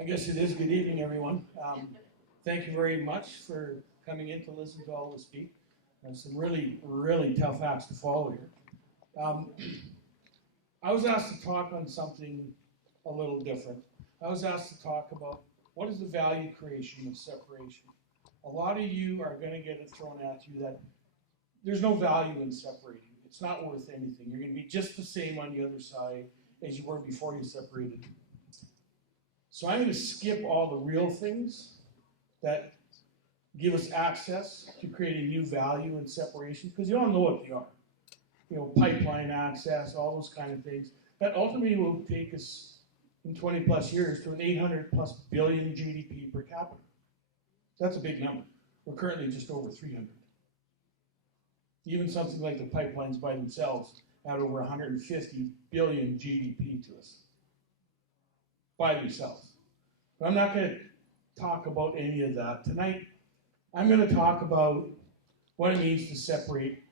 I guess it is. Good evening, everyone. Thank you very much for coming in to listen to all of us speak. Some really, really tough acts to follow here. I was asked to talk on something a little different. I was asked to talk about what is the value creation of separation. A lot of you are going to get it thrown at you that there's no value in separating. It's not worth anything. You're going to be just the same on the other side as you were before you separated. So I'm going to skip all the real things that give us access to creating new value in separation, because you all know what they are. You know, pipeline access, all those kind of things. That ultimately will take us in 20 plus years to an 800 plus billion GDP per capita. That's a big number. We're currently just over 300. Even something like the pipelines by themselves add over 150 billion GDP to us by themselves. But I'm not going to talk about any of that tonight. I'm going to talk about what it means to separate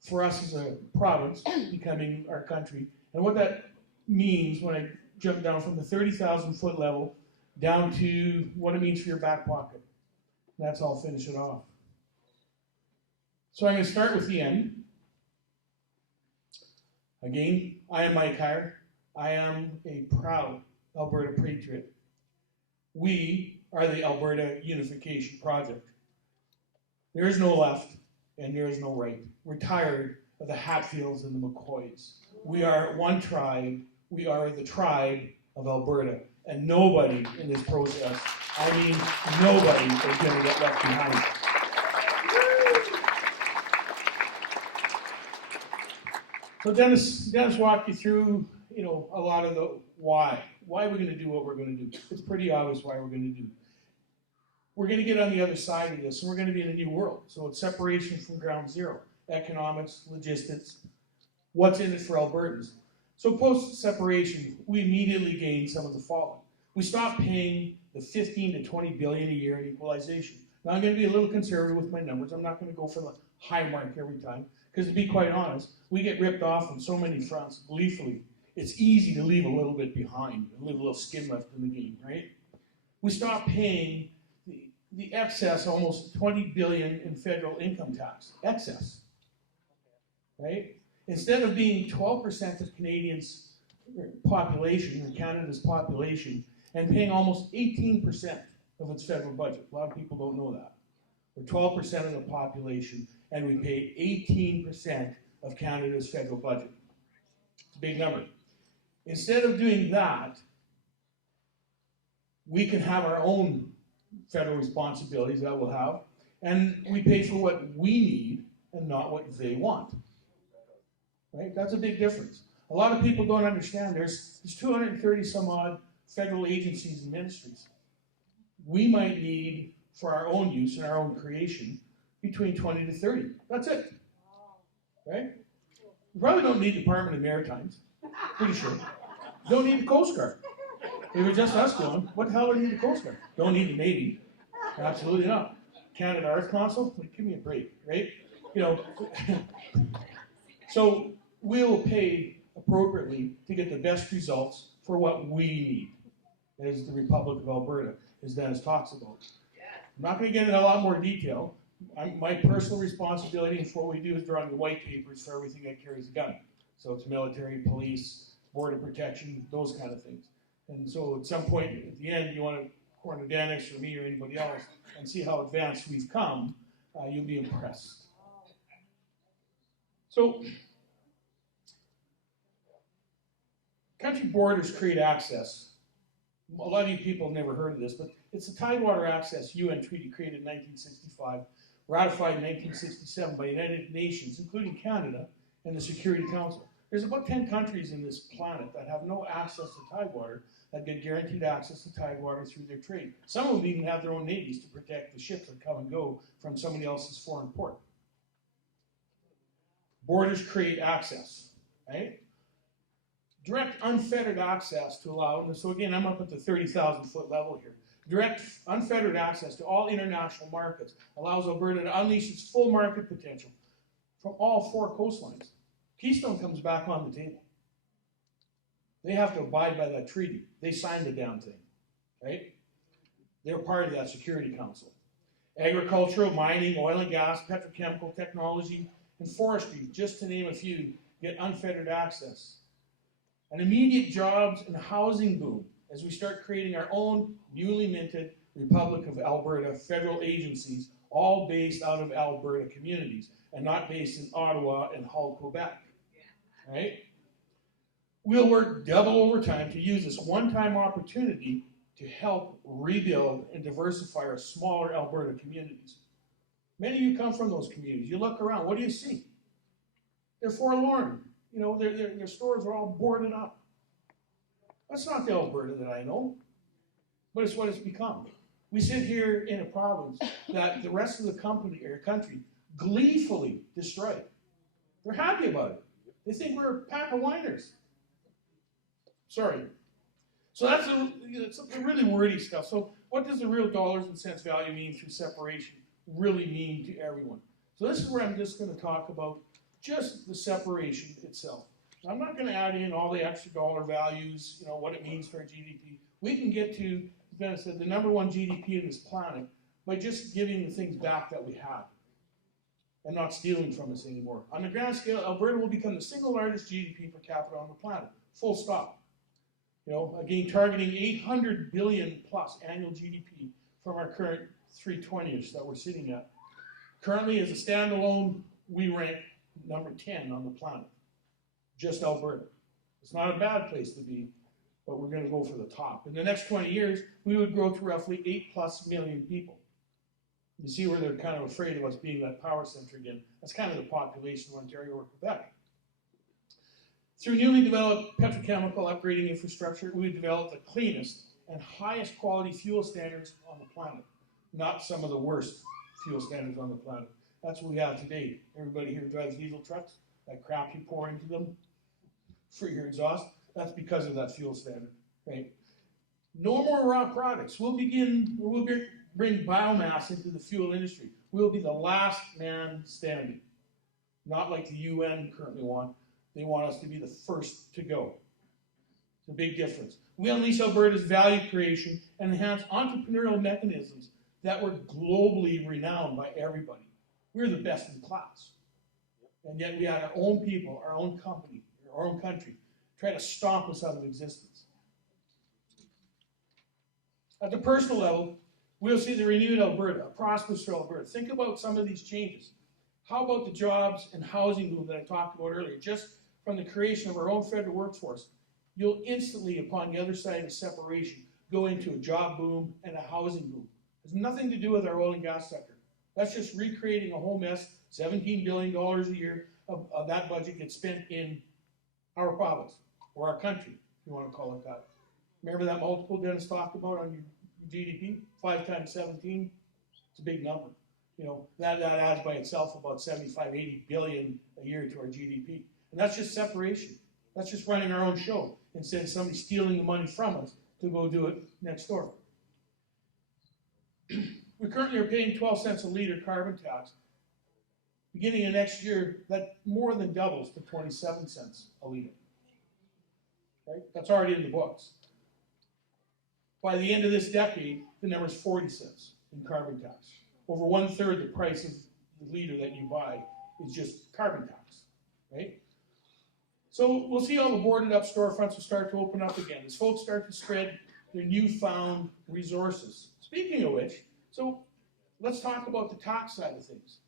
for us as a province, becoming our country, and what that means when I jump down from the 30,000 foot level down to what it means for your back pocket. That's how I'll finish it off. So I'm going to start with the end. Again, I am Mike Heier. I am a proud Alberta patriot. We are the Alberta Unification Project. There is no left and there is no right. We're tired of the Hatfields and the McCoys. We are one tribe. We are the tribe of Alberta. And nobody in this process, I mean nobody, is going to get left behind. So Dennis walked you through, a lot of the why. Why we're going to do what we're going to do. It's pretty obvious why we're going to do. We're going to get on the other side of this, and we're going to be in a new world. So it's separation from ground zero. Economics, logistics, what's in it for Albertans. So post-separation, we immediately gain some of the following. We stop paying the 15 to 20 billion a year in equalization. Now I'm going to be a little conservative with my numbers. I'm not going to go for the high mark every time, because to be quite honest, we get ripped off on so many fronts gleefully. It's easy to leave a little bit behind, and leave a little skin left in the game, right? We stop paying the excess, almost 20 billion in federal income tax, excess, right? Instead of being 12% of Canadians' population, or Canada's population, and paying almost 18% of its federal budget. A lot of people don't know that. We're 12% of the population, and we pay 18% of Canada's federal budget. It's a big number. Instead of doing that, we can have our own federal responsibilities that we'll have, and we pay for what we need and not what they want. Right? That's a big difference. A lot of people don't understand there's 230 some odd federal agencies and ministries. We might need, for our own use and our own creation, between 20 to 30. That's it. Right? We probably don't need Department of Maritimes. Pretty sure. Don't need the Coast Guard. If it was just us going, what the hell do we need the Coast Guard? Don't need the Navy. Absolutely not. Canada Arts Council? Like, give me a break, right? So we'll pay appropriately to get the best results for what we need, as the Republic of Alberta, as Dennis talks about. I'm not going to get into a lot more detail. My personal responsibility for what we do is drawing the white papers for everything that carries a gun. So it's military, police, border protection, those kind of things. And so at some point at the end, you want to corner Dennis or me or anybody else and see how advanced we've come, you'll be impressed. So country borders create access. A lot of you people have never heard of this, but it's the Tidewater Access UN Treaty created in 1965, ratified in 1967 by the United Nations, including Canada and the Security Council. There's about 10 countries in this planet that have no access to Tidewater, that get guaranteed access to Tidewater through their trade. Some of them even have their own navies to protect the ships that come and go from somebody else's foreign port. Borders create access, right? Direct, unfettered access to allow, and so again, I'm up at the 30,000 foot level here. Direct, unfettered access to all international markets allows Alberta to unleash its full market potential from all four coastlines. Keystone comes back on the table. They have to abide by that treaty. They signed the damn thing. right? They're part of that Security Council. Agricultural, mining, oil and gas, petrochemical technology, and forestry, just to name a few, get unfettered access. An immediate jobs and housing boom as we start creating our own newly minted Republic of Alberta federal agencies, all based out of Alberta communities and not based in Ottawa and Hull, Quebec. Right? We'll work double overtime to use this one-time opportunity to help rebuild and diversify our smaller Alberta communities. Many of you come from those communities. You look around, what do you see? They're forlorn. You know, their stores are all boarded up. That's not the Alberta that I know, but it's what it's become. We sit here in a province that the rest of the country gleefully destroyed. They're happy about it. They think we're a pack of whiners. Sorry. So that's a really wordy stuff. So what does the real dollars and cents value mean through separation really mean to everyone? So this is where I'm just going to talk about just the separation itself. I'm not going to add in all the extra dollar values, you know, what it means for our GDP. We can get to, as Ben said, the #1 GDP in this planet by just giving the things back that we have and not stealing from us anymore. On the grand scale, Alberta will become the single largest GDP per capita on the planet. Full stop. You know, again, targeting 800 billion plus annual GDP from our current 320-ish that we're sitting at. Currently, as a standalone, we rank number 10 on the planet. Just Alberta. It's not a bad place to be, but we're going to go for the top. In the next 20 years, we would grow to roughly 8+ million people. You see where they're kind of afraid of us being that power center again. That's kind of the population of Ontario or Quebec. Through newly developed petrochemical upgrading infrastructure, we would develop the cleanest and highest quality fuel standards on the planet, not some of the worst fuel standards on the planet. That's what we have today. Everybody here drives diesel trucks. That crap you pour into them for your exhaust, that's because of that fuel standard, right? No more raw products. We'll bring biomass into the fuel industry. We'll be the last man standing. Not like the UN currently want. They want us to be the first to go. It's a big difference. We unleash Alberta's value creation and enhance entrepreneurial mechanisms that were globally renowned by everybody. We're the best in class. And yet we had our own people, our own company, our own country, try to stomp us out of existence. At the personal level, we'll see the renewed Alberta, a prosperous Alberta. Think about some of these changes. How about the jobs and housing boom that I talked about earlier? Just from the creation of our own federal workforce, you'll instantly, upon the other side of separation, go into a job boom and a housing boom. It has nothing to do with our oil and gas sector. That's just recreating a whole mess. $17 billion a year of that budget gets spent in our province, or our country, if you want to call it that. Remember that multiple Dennis talked about on your GDP? 5 times 17, it's a big number. You know, that adds by itself about 75, 80 billion a year to our GDP. And that's just separation. That's just running our own show instead of somebody stealing the money from us to go do it next door. We currently are paying 12 cents a liter carbon tax. Beginning of next year, that more than doubles to 27 cents a liter. Right? That's already in the books. By the end of this decade, the number is 40 cents in carbon tax. Over 1/3 the price of the liter that you buy is just carbon tax, right? So we'll see all the boarded up storefronts will start to open up again as folks start to spread their newfound resources. Speaking of which, so let's talk about the tax side of things.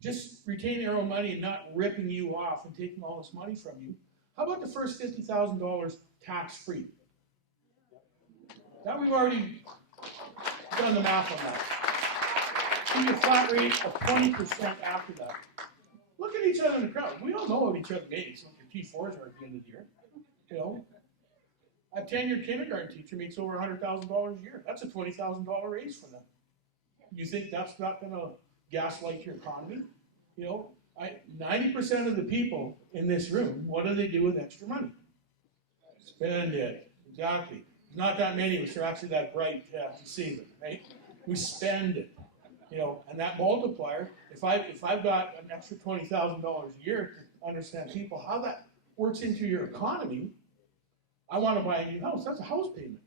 Just retaining our own money and not ripping you off and taking all this money from you. How about the first $50,000 tax-free? That we've already done the math on that. See a flat rate of 20% after that. Look at each other in the crowd. We all know what each other makes. What your T4s are at the end of the year. You know, a 10-year kindergarten teacher makes over $100,000 a year. That's a $20,000 raise for them. You think that's not going to gaslight your economy? You know, 90% of the people in this room, what do they do with extra money? Spend it. Exactly. There's not that many of us are actually that bright to save it, right? We spend it. You know, and that multiplier, if I've got an extra $20,000 a year to understand people, how that works into your economy, I want to buy a new house. That's a house payment.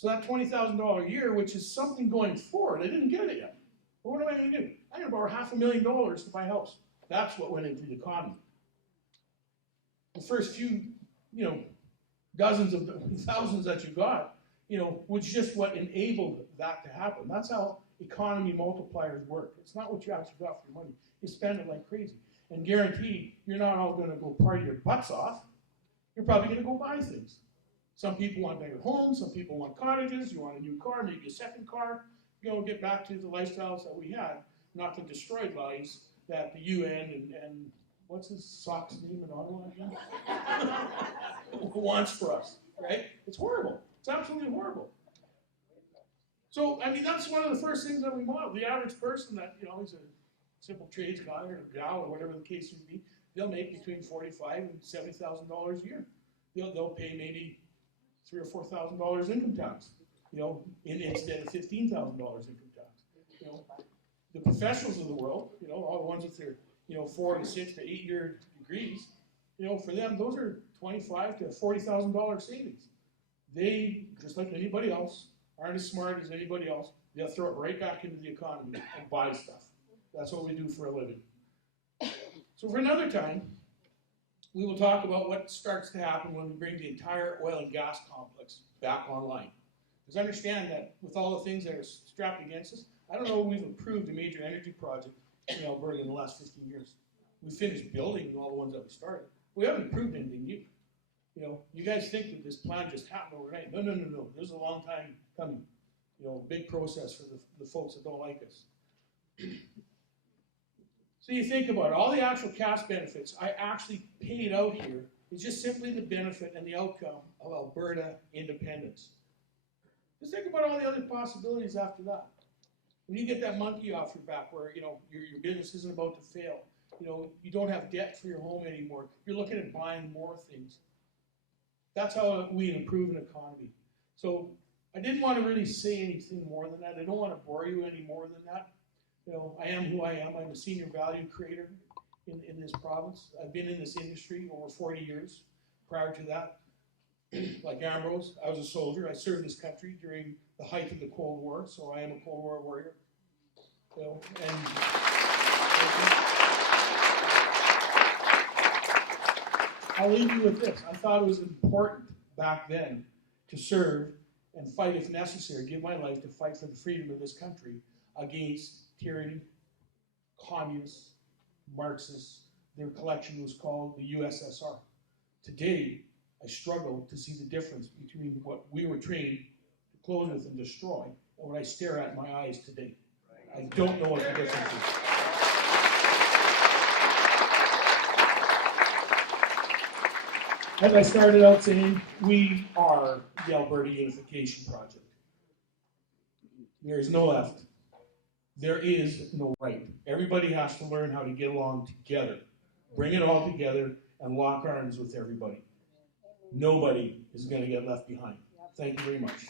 So that $20,000 a year, which is something going forward, I didn't get it yet. But what am I going to do? I'm going to borrow $500,000 to buy a house. That's what went into the economy. The first few, dozens of thousands that you got, was just what enabled that to happen. That's how economy multipliers work. It's not what you actually got for your money. You spend it like crazy. And guaranteed, you're not all going to go party your butts off. You're probably going to go buy things. Some people want bigger homes. Some people want cottages. You want a new car, maybe a second car. Get back to the lifestyles that we had, not the destroyed lives that the UN and what's his sock's name in Ottawa again? Wants for us, right? It's horrible. It's absolutely horrible. So, that's one of the first things that we model. The average person that, is a simple trades guy or gal or whatever the case would be, they'll make between $45,000 and $70,000 a year. They'll pay maybe $3,000 or $4,000 income tax, instead of $15,000 income tax. The professionals of the world, all the ones with their, 4 to 6 to 8 year degrees, for them, those are $25,000 to $40,000 savings. They, just like anybody else, aren't as smart as anybody else. They'll throw it right back into the economy and buy stuff. That's what we do for a living. So for another time, we will talk about what starts to happen when we bring the entire oil and gas complex back online. Because understand that with all the things that are strapped against us, I don't know if we've approved a major energy project in Alberta in the last 15 years. We finished building all the ones that we started. We haven't approved anything new. You guys think that this plan just happened overnight. No. There's a long time coming. Big process for the folks that don't like us. So you think about it, all the actual cash benefits I actually paid out here is just simply the benefit and the outcome of Alberta independence. Just think about all the other possibilities after that. When you get that monkey off your back where, your business isn't about to fail, you don't have debt for your home anymore, you're looking at buying more things. That's how we improve an economy. So I didn't want to really say anything more than that. I don't want to bore you any more than that. I am who I am. I'm a senior value creator in this province. I've been in this industry over 40 years. Prior to that, like Ambrose, I was a soldier. I served this country during the height of the Cold War, so I am a Cold War warrior. I'll leave you with this. I thought it was important back then to serve and fight if necessary, give my life to fight for the freedom of this country against tyranny, communists, Marxists. Their collection was called the USSR. Today, I struggle to see the difference between what we were trained to close with and destroy and what I stare at in my eyes today. I don't know what the difference is. As I started out saying, we are the Alberta Unification Project. There is no left. There is no right. Everybody has to learn how to get along together. Bring it all together and lock arms with everybody. Nobody is going to get left behind. Thank you very much.